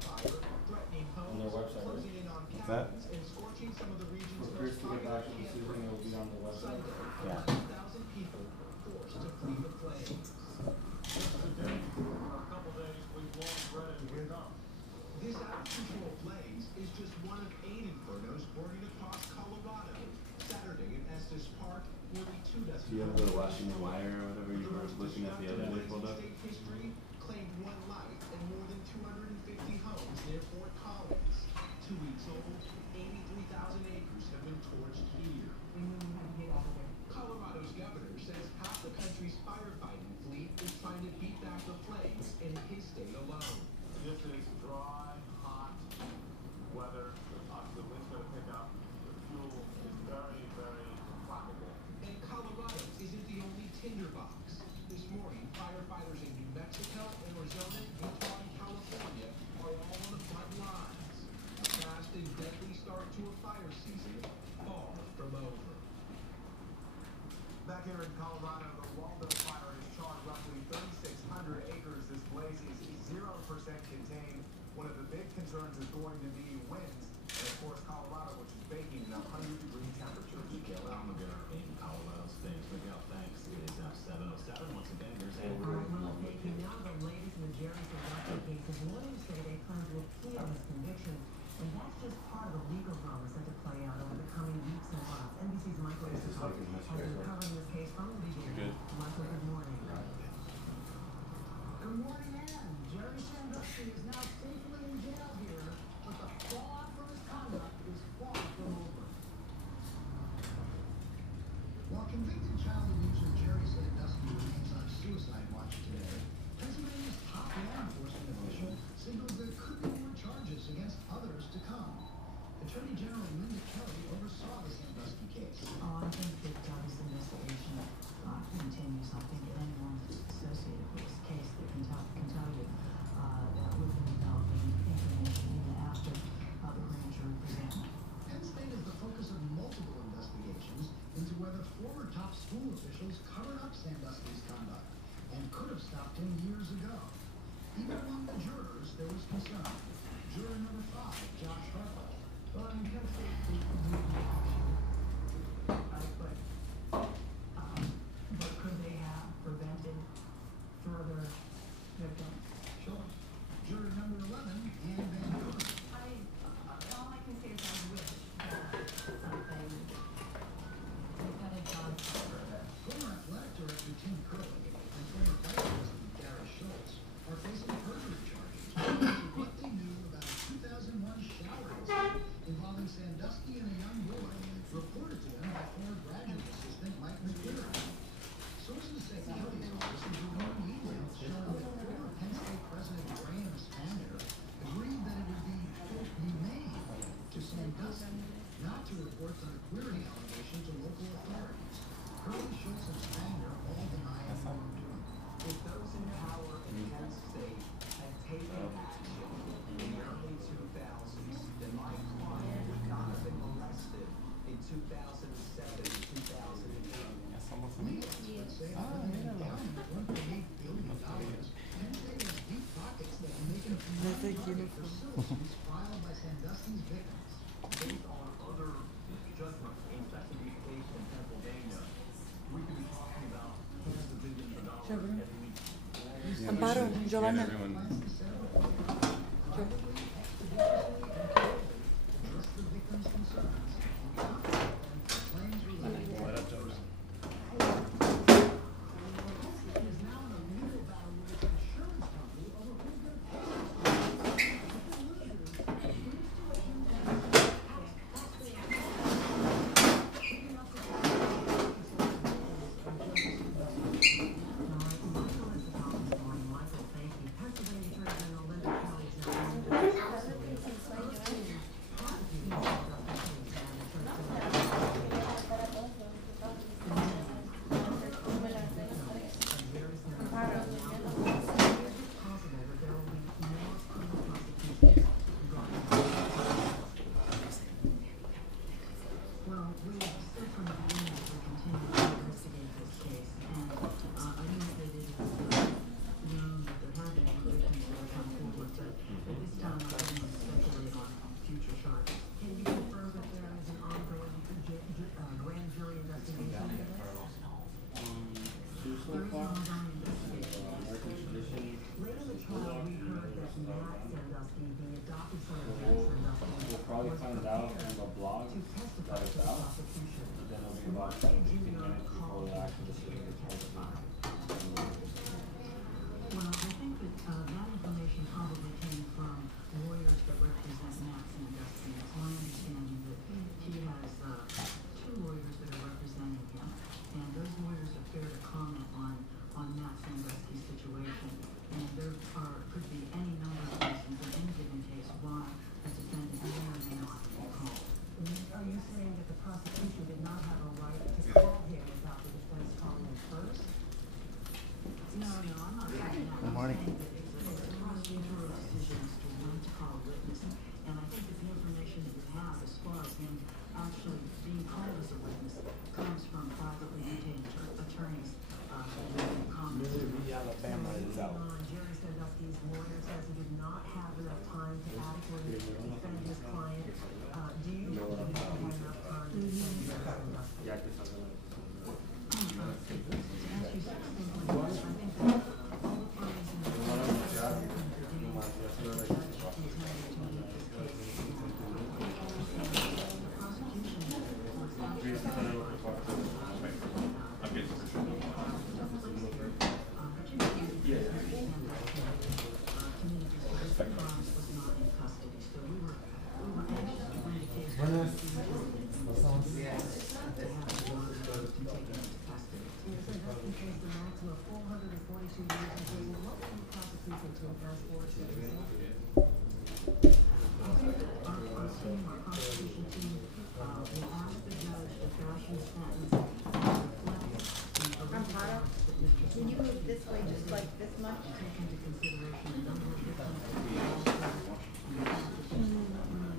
On their website, right? What's that? For Chris to get back to the decision, it will be on the website. Yeah. This out-of-control blaze is just one of 8 infernos burning across Colorado. Saturday in Estes Park, nearly 2 dozen. You ever go to Washington Wire or whatever you were looking at the other day pulled up? State history claimed 1 life and more than 250 homes near Fort Collins. 2 weeks old, 83,000 acres have been torched here. Colorado's governor says half the country's firefighting fleet is trying to beat back the flames in his state alone. This is dry, hot weather. The wind's going to pick up. The fuel is very, very flammable. And Colorado isn't the only tinderbox. This morning, firefighters in New Mexico, Arizona, Utah, and California are all on the front lines. A fast and deadly start to a fire season far from over. Back here in Colorado, the Waldo fire has charred roughly 3,600 acres. This blaze is 0% contained. One of the big concerns is going to be winds. And of course, Colorado, which is baking in 100-degree temperatures. Miguel Almaguer in Colorado Springs. Miguel, thanks. It is now 7:07. Once again, here's Andrew. Well, taking now the latest in the Jerry Sandusky case. His lawyers say they plan to appeal his conviction, and that's just part of the legal drama set to play out over the coming weeks and months. NBC's Michael has been covering this case from the beginning. Michael, good morning. Good morning, Ann. Jerry Sandusky is now safely in jail here, but the fallout from his conduct is far from over. While convicted child abuser Jerry Sandusky remains on suicide watch today, Pennsylvania's top law enforcement official signals there could be more charges against others to come. Attorney General Linda Kelly oversaw the Sandusky case. I think that this investigation continues. I think anyone that's associated with this case that can tell you that we've been developing information even after the grand jury presented. Penn State is the focus of multiple investigations into whether former top school officials covered up Sandusky's conduct and could have stopped him years ago. Even among the jurors, there was concern. Juror number 5, Josh Harper. Well, in Penn State, we need action. But could they have prevented further victims? Sure. Juror number 11, Ann Van Doren. All I can say is I wish that something had gone further. Former athletic director Tim Curley and former vice president Gary Schultz are facing perjury charges related to what they knew about a 2001 shower incident involving Sandusky and a young boy reported to them by former graduate assistant Mike McClure. Sources say Kelly's office is reviewing emails showing that former Penn State president Graham Spander agreed that it would be, quote, humane to Sandusky not to report on a query allegation to local authorities. Curley, Schultz, and Spander all deny wrongdoing. If those in power in Penn State had taken action in the early 2000s, then my client would not have been arrested in 2007 and 2008. Legal experts say that with an endowment of $1.8 billion, Penn State has deep pockets that can make it a prime target for civil suits filed by Sandusky's victims. Based on other judgments in secondary case in Pennsylvania, we could be talking about hundreds of billions of dollars every week. Amparo, Giovanna. Address the victims' concerns and comment on claims related to What up, Joe? is now in a legal battle with its insurance company over who's going to pay the losers, Michael, thank you. Pennsylvania find out in the blog to testify that to it's the out, prosecution. but then it'll be Why about did 15 you not minutes call before the the actual decision investigator to is supposed to testify? Well, I think that that information probably came from lawyers that represent Max and Dusty. It's my understanding that he has two lawyers that are representing him, and those lawyers are fair to comment on Max and Dusty's situation. And there could be any number of reasons in any given case why a defendant may or may not be called. Are you saying that the prosecution did not have a right to call him without the defense calling him first? No, I'm not saying that. Good morning. I'm saying that it's a procedural decision as to when to call a witness. And I think that the information that you have as far as him actually being called as a witness comes from privately retained attorneys. Jerry Sandusky's lawyer says he did not have enough time to adequately defend his client. Do you believe he had enough time to defend Jerry Sandusky? Ya que salga la To answer you succinctly, I think that all the parties in the case intended to meet this case. The prosecution was Can you move this way just like this much? Take into consideration a number of different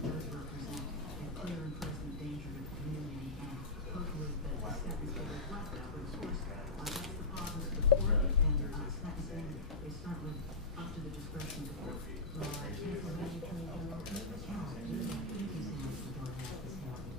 does represent a clear and present danger to the community, and hopefully that the sentence will reflect that. But of course, that's the province of the court, and sentencing is certainly up to the discretion of the court. Pennsylvania Attorney General, thank you so much for joining us this morning.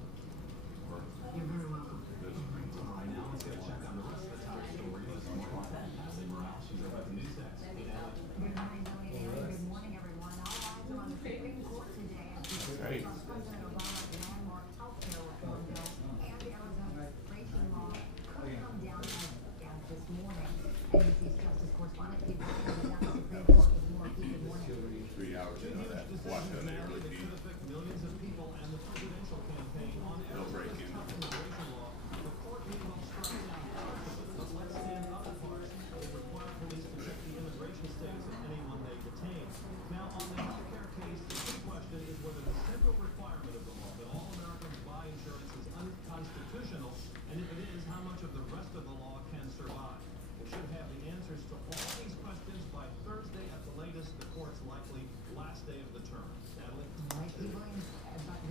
You're very welcome. Now let's go check on the rest of the top stories this morning. Natalie Morale, she's over at the news desk. Good morning, Billy. Good morning, everyone. All eyes are on the Supreme Court today as we discuss President Obama's landmark health care reform bill and Arizona's racing law could come down as this morning. NBC's Justice correspondent Pete Brown down the Supreme Court with more. Pete, good morning. 3 hours into that, watching the early feed. Millions of people and the presidential campaign on Arizona's tough immigration law. The court meanwhile struck down parts of it, but let's stand other parts that require police to check the immigration status of anyone they detain. Now, on the health care case, the key question is whether the central requirement of the law that all Americans buy insurance is unconstitutional, and if it is, how much of the rest of the law can survive. We should have the answers to all these questions by Thursday at the latest, the court's likely last day of the term. Natalie? All right, Pete Williams,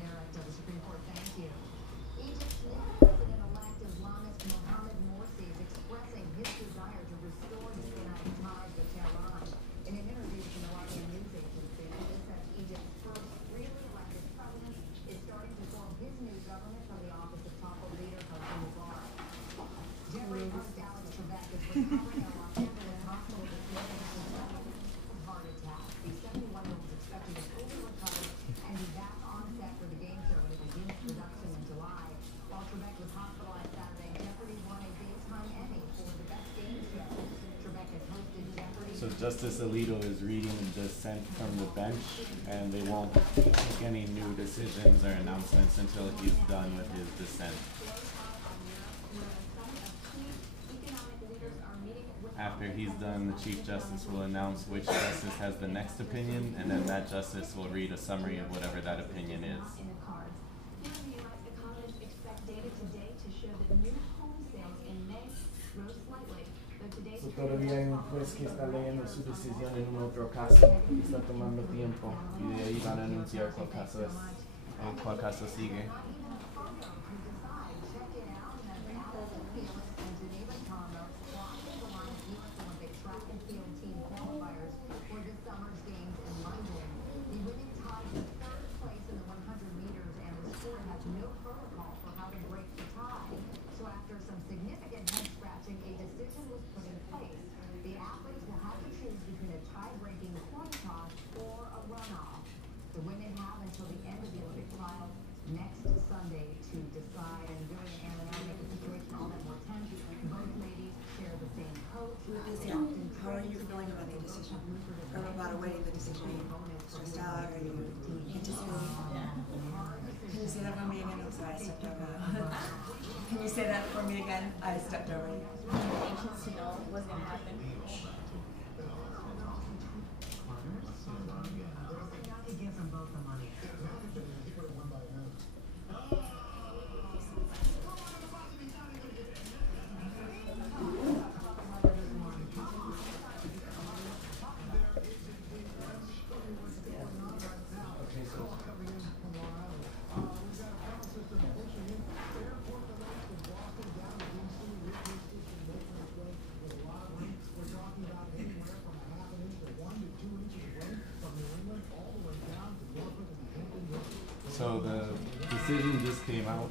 there at the Supreme Court. Thank you. Egypt's new president-elect Islamist Mohammed Morsi is expressing his desire to restore diplomatic ties with Tehran. In an interview with the Iranian news agency, he said Egypt's first really elected president is starting to form his new government from the office of toppled leader Hosni Mubarak. Jeffrey host Alex Trebek is recovering at a Los Angeles hospital this morning from a heart attack. The 71-year-old is expected to fully recover and be back on set for the game show when it begins production in July. While Trebek was hospitalized Saturday, Jeopardy won a Daytime Emmy for the best game show. Trebek has hosted Jeopardy. So Justice Alito is reading the dissent from the bench, and they won't make any new decisions or announcements until he's done with his dissent. After he's done, the Chief Justice will announce which justice has the next opinion, and then that justice will read a summary of whatever that opinion is. In the cards. Here in the U.S., economists expect data today to show that new home sales in May rose slightly. Though today's So todavía hay un juez que está leyendo su decisión en un otro caso y está tomando tiempo, y de ahí van a anunciar cuál caso es, cuál caso sigue. The women have until the end of the Olympic trial next Sunday to decide, and really, Anna, now make the situation all that more tense. Both ladies share the same coach. How are you feeling about the decision? Or about awaiting the decision? Are you stressed out? Are you anticipating? Can you say that for me again? I'm sorry, I stepped over you. Can you say that for me again? I stepped over you. Anxious to know what's going to happen. He gives them both the money. So the decision just came out.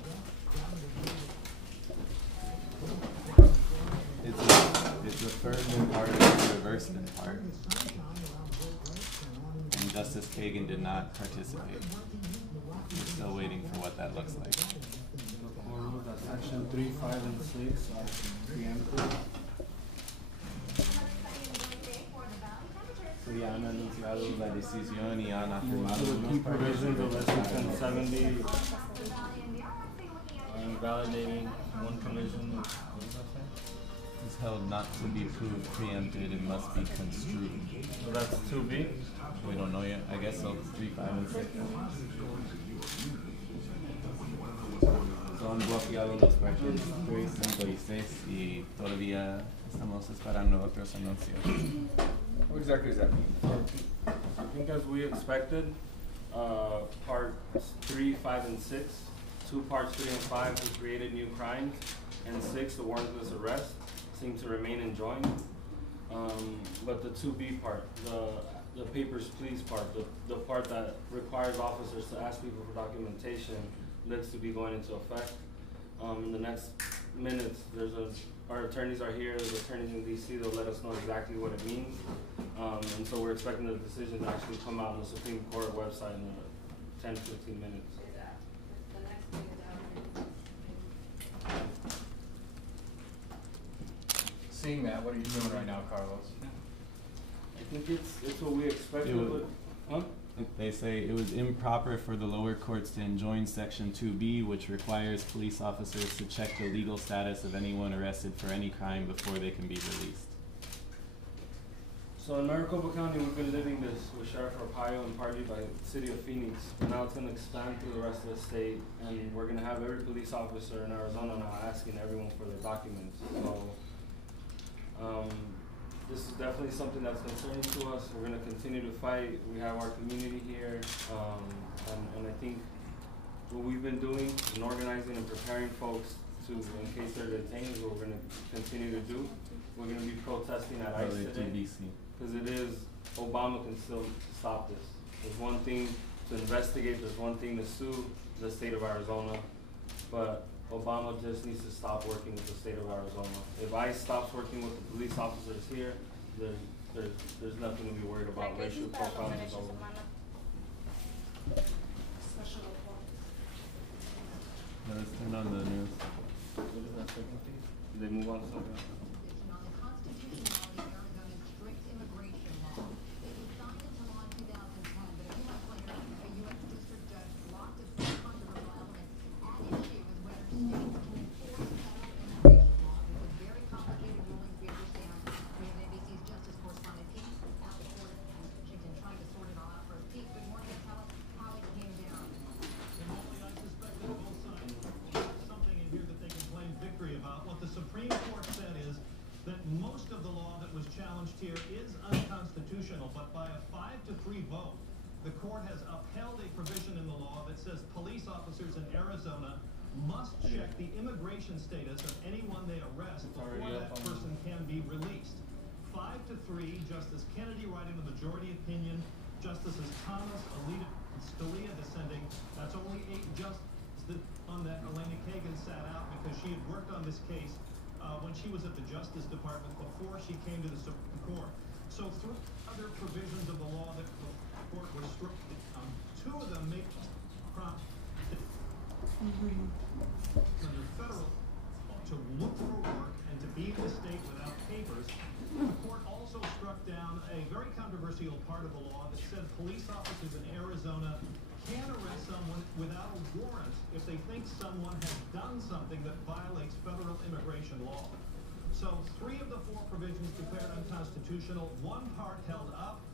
It's affirmed in part and it's reversed in part. And Justice Kagan did not participate. We're still waiting for what that looks like. Section 3, 5, and 6 are preempted. So ya han anunciado la decisión y han afirmado The key provisions of SB1070 are invalidating one provision. What does that say? Is held not to be proved preempted and must be construed. So that's 2B. We don't know yet. I guess so. 3, 5, and 6. Son bloqueados los partes 3, 5 y 6 y todavía estamos esperando otros anuncios. What exactly does that mean? I think as we expected, parts 3, 5, and 6, 2 parts 3 and 5, who created new crimes, and 6, the warrantless arrest, seem to remain enjoined. But the 2B part, the papers please part, the part that requires officers to ask people for documentation, looks to be going into effect. In the next minutes, our attorneys are here, the attorneys in DC, they'll let us know exactly what it means. And so we're expecting the decision to actually come out on the Supreme Court website in 10, 15 minutes. Seeing that, what are you doing right now, Carlos? I think it's what we expected. They say it was improper for the lower courts to enjoin Section 2B, which requires police officers to check the legal status of anyone arrested for any crime before they can be released. So in Maricopa County, we've been living this with Sheriff Arpaio and partly by the city of Phoenix. And now it's going to expand through the rest of the state, and we're going to have every police officer in Arizona now asking everyone for their documents. So this is definitely something that's concerning to us. We're going to continue to fight. We have our community here, and I think what we've been doing and organizing and preparing folks to, in case they're detained, is what we're going to continue to do. We're going to be protesting at ICE today. Because it is, Obama can still stop this. There's one thing to investigate, there's one thing to sue the state of Arizona, but Obama just needs to stop working with the state of Arizona. If ICE stops working with the police officers here, there's nothing to be worried about. Racial profiling is over. Let's turn on the news. What is that second piece? Did they move on to something else? Here is unconstitutional, but by a 5-3 vote, the court has upheld a provision in the law that says police officers in Arizona must check the immigration status of anyone they arrest before that person can be released. 5-3, Justice Kennedy writing the majority opinion, Justices Thomas, Alito, and Scalia dissenting. That's only 8 justices on that Elena Kagan sat out because she had worked on this case when she was at the Justice Department before she came to the Supreme Court. So through other provisions of the law that the court restricted, 2 of them make Under federal to look for work and to be in the state without papers. The court also struck down a very controversial part of the law that said police officers in Arizona can arrest someone without a warrant if they think someone has done something that violates federal immigration law. So 3 of the 4 provisions declared unconstitutional, 1 part held up.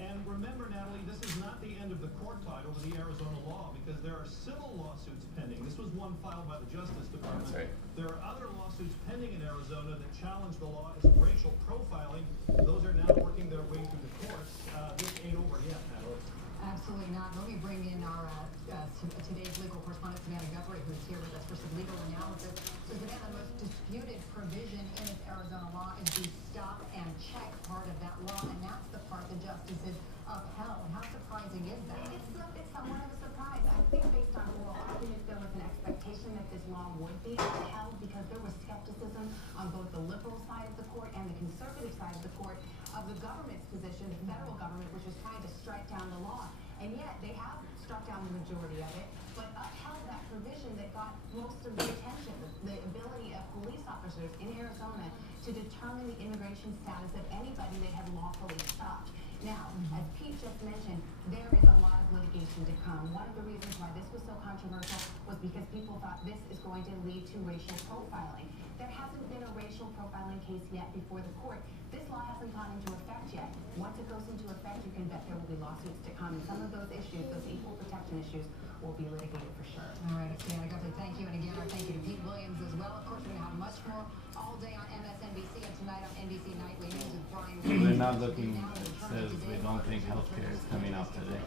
And remember, Natalie, this is not the end of the court fight over the Arizona law, because there are civil lawsuits pending. This was one filed by the Justice Department. That's right. There are other lawsuits pending in Arizona that challenge the law as racial profiling. Those are now working their way through the courts. This ain't over yet, Natalie. Absolutely not. Let me bring in our today's legal correspondent, Savannah Guthrie, who's here with us for some legal analysis. So, Savannah, the most disputed provision in this Arizona law is the stop and check part of that law, and that's the part the justices upheld. How surprising is that? It's somewhat of a surprise. I think based on oral arguments, there was an expectation that this law would be upheld because there was skepticism on both the liberal side of the court and the conservative side of the court of the government's position, the federal government, which was trying to strike down the law. And yet they have struck down the majority of it, but upheld that provision that got most of the attention, the ability of police officers in Arizona to determine the immigration status of anybody they had lawfully stopped. Now, as Pete just mentioned, there is a lot of litigation to come. One of the reasons why this was so controversial was because people thought this is going to lead to racial profiling. There hasn't been a racial profiling case yet before the court. This law hasn't gone into effect yet. Once it goes into effect, you can bet there will be lawsuits to come. And some of those issues, those equal protection issues, will be litigated for sure. All right, Savannah Guthrie, thank you. And again, our thank you to Pete Williams as well. Of course, we're going to have much more all day on MSNBC and tonight on NBC Nightly News with Brian. They're not looking, it says they don't think healthcare is coming out today.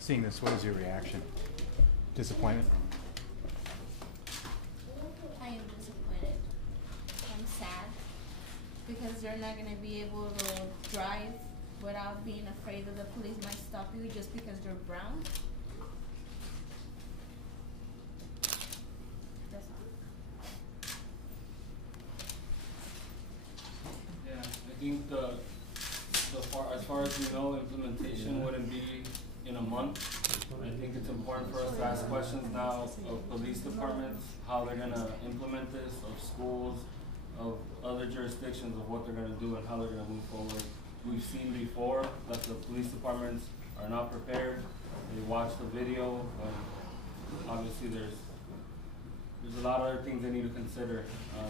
Seeing this, what is your reaction? Disappointment? I am disappointed. I'm sad because they're not going to be able to drive without being afraid that the police might stop you just because you're brown. That's all. Yeah, I think as far as we know, implementation wouldn't be in a month. I think it's important for us to ask questions now of police departments, how they're going to implement this, of schools, of other jurisdictions, of what they're going to do and how they're going to move forward. We've seen before that the police departments are not prepared. They watch the video, but obviously there's a lot of other things they need to consider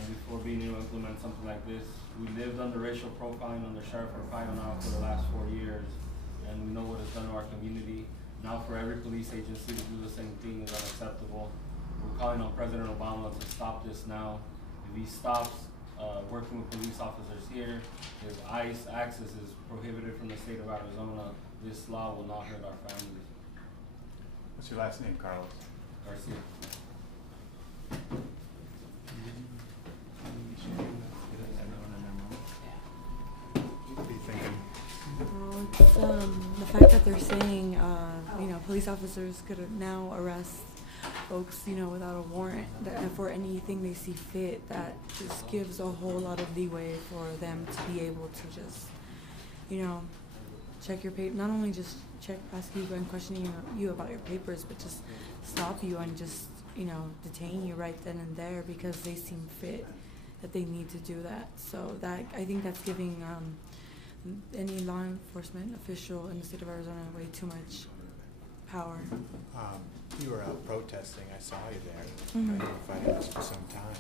before being able to implement something like this. We lived under racial profiling under Sheriff Arpaio now for the last 4 years, and we know what it's done to our community. Now for every police agency to do the same thing is unacceptable. We're calling on President Obama to stop this now. If he stops working with police officers here, if ICE access is prohibited from the state of Arizona, this law will not hurt our families. What's your last name, Carlos? Garcia. What are you thinking? Well, it's the fact that they're saying, police officers could now arrest folks, without a warrant for anything they see fit. That just gives a whole lot of leeway for them to be able to just, check your paper. Not only just ask you and questioning you about your papers, but just stop you and just, detain you right then and there because they seem fit that they need to do that. So that I think that's giving any law enforcement official in the state of Arizona way too much power. You were out protesting. I saw you there. Mm-hmm. You've been fighting this for some time.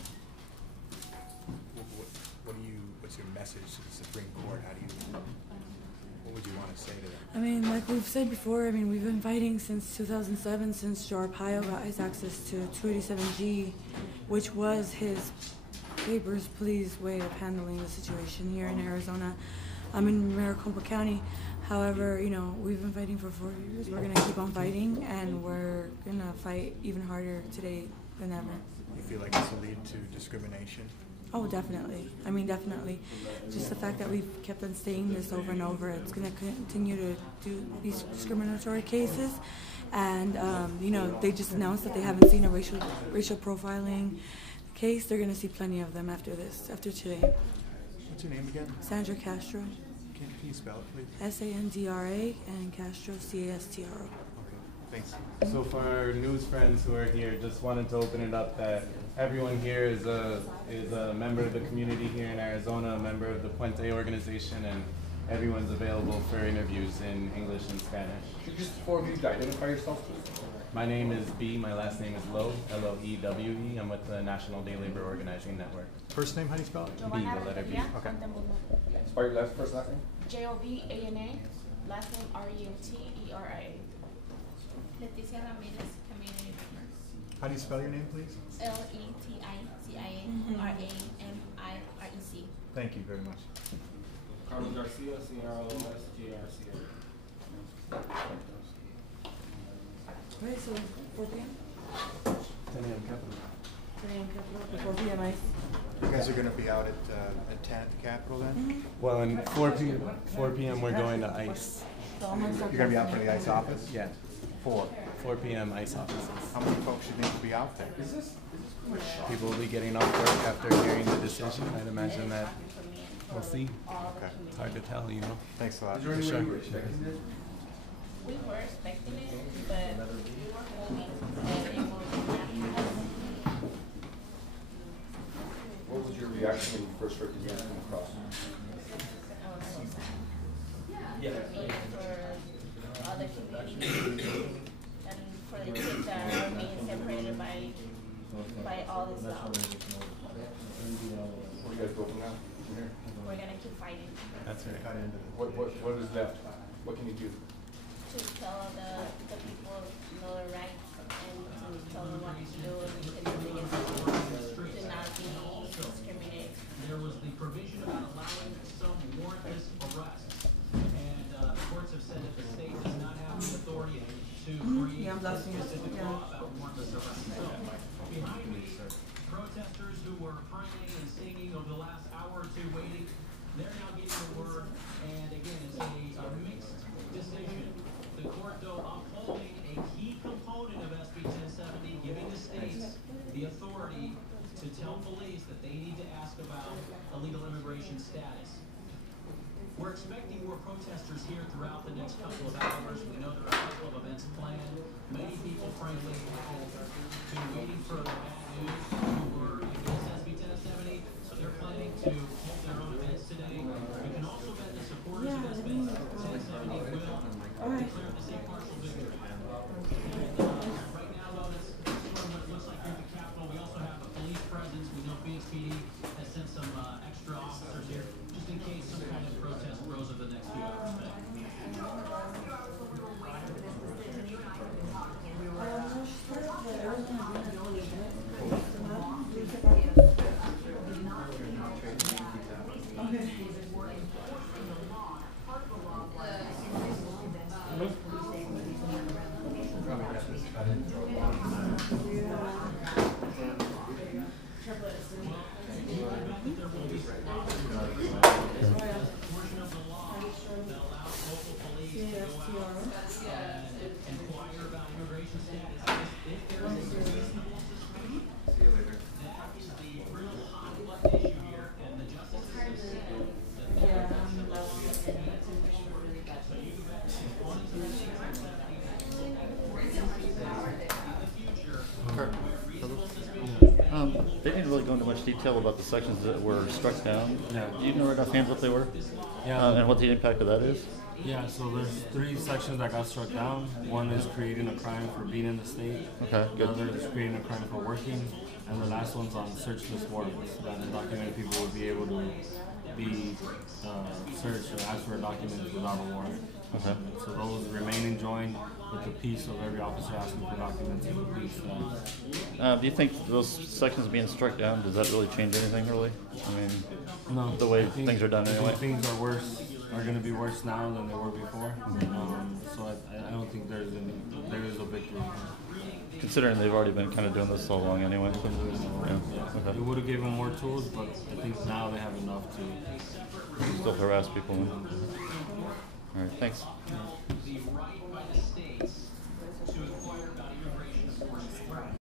What's your message to the Supreme Court? What would you want to say to them? I mean, like we've said before, we've been fighting since 2007, since Joe Arpaio got his access to 287G, which was his papers, please way of handling the situation here in Arizona. I'm in Maricopa County. However, we've been fighting for 4 years. We're going to keep on fighting, and we're going to fight even harder today than ever. You feel like this will lead to discrimination? Oh, definitely. Definitely. Just the fact that we've kept on saying this over and over, it's going to continue to do these discriminatory cases. And, they just announced that they haven't seen a racial profiling case. They're going to see plenty of them after this, after today. What's your name again? Sandra Castro. Can you spell it, please? Sandra and Castro, Castro. Okay, thanks. So for our news friends who are here, just wanted to open it up that everyone here is a member of the community here in Arizona, a member of the Puente organization, and everyone's available for interviews in English and Spanish. Could just four of you identify yourself, please? My name is B. My last name is Lowe, L-O-E-W-E. I'm with the National Day Labor Organizing Network. First name, how do you spell it? B, the letter B. Okay. Spell your first last name? Jovana, last name Renteria. Leticia Ramirez, community member. How do you spell your name, please? Leticia Ramirec. Thank you very much. Carlos Garcia, C-R-O-S-G-R-C-A. Right, so 4 p.m. 10 a.m. Capitol. 10 a.m. Capitol, before p.m. ice. You guys are going to be out at 10 at the Capitol then? Well, in 4 p.m. we're going to ICE. You're going to be out for the ICE office? Yeah. 4 p.m. ICE offices. How many folks should need to be out there? People will be getting off work after hearing the decision. I'd imagine that we'll see. Okay. It's hard to tell, you know. Thanks a lot. Is there any way you were expecting it? We were expecting it, but we were hoping that it would happen. What was your reaction when you first heard the news come across? I was so sad. For me, for other communities, and for the kids that are being separated by all this love. Where you guys go from now? From here? We're gonna keep fighting. That's right. What is left? What can you do? To tell the people know their rights and to tell them what to do and to not be discriminated. There was the provision about allowing some warrantless arrests, and the courts have said that the state does not have the authority to create a specific law about warrantless arrests. So, behind me, protesters who were praying and singing over the last hour or two waiting, they're now getting the word, and again, it's a mixed decision. The court, though, upholding a key component of SB 1070, giving the states the authority to tell police that they need to ask about illegal immigration status. We're expecting more protesters here throughout the next couple of hours. We know there are a couple of events planned. Many people, frankly, have been waiting for the bad news who were against SB 1070, so they're planning to hold their own events today. You can also bet the supporters of SB 1070 will declare this a partial victory. Right now, though, this is sort of what it looks like here at the Capitol. We also have a police presence. We know Phoenix PD has sent some extra officers here, just in case some kind of protest grows over the next few hours. They didn't really go into much detail about the sections that were struck down. Yeah. Do you know enough hands what they were? Yeah. And what the impact of that is? Yeah, so there's 3 sections that got struck down. One is creating a crime for being in the state. Okay, good. The other is creating a crime for working. And the last one's on searchless warrants, that undocumented people would be able to be searched or ask for a document without a warrant. Okay. So those remain enjoined with the piece of every officer asking for documents in the piece. Do you think those sections being struck down, does that really change anything, really? I mean, no, the way things are done I anyway? think things are going to be worse now than they were before. So I don't think there is a victory. Considering they've already been kind of doing this so long anyway. Yeah. Okay. It would have given them more tools, but I think now they have enough to still harass people. All right, thanks.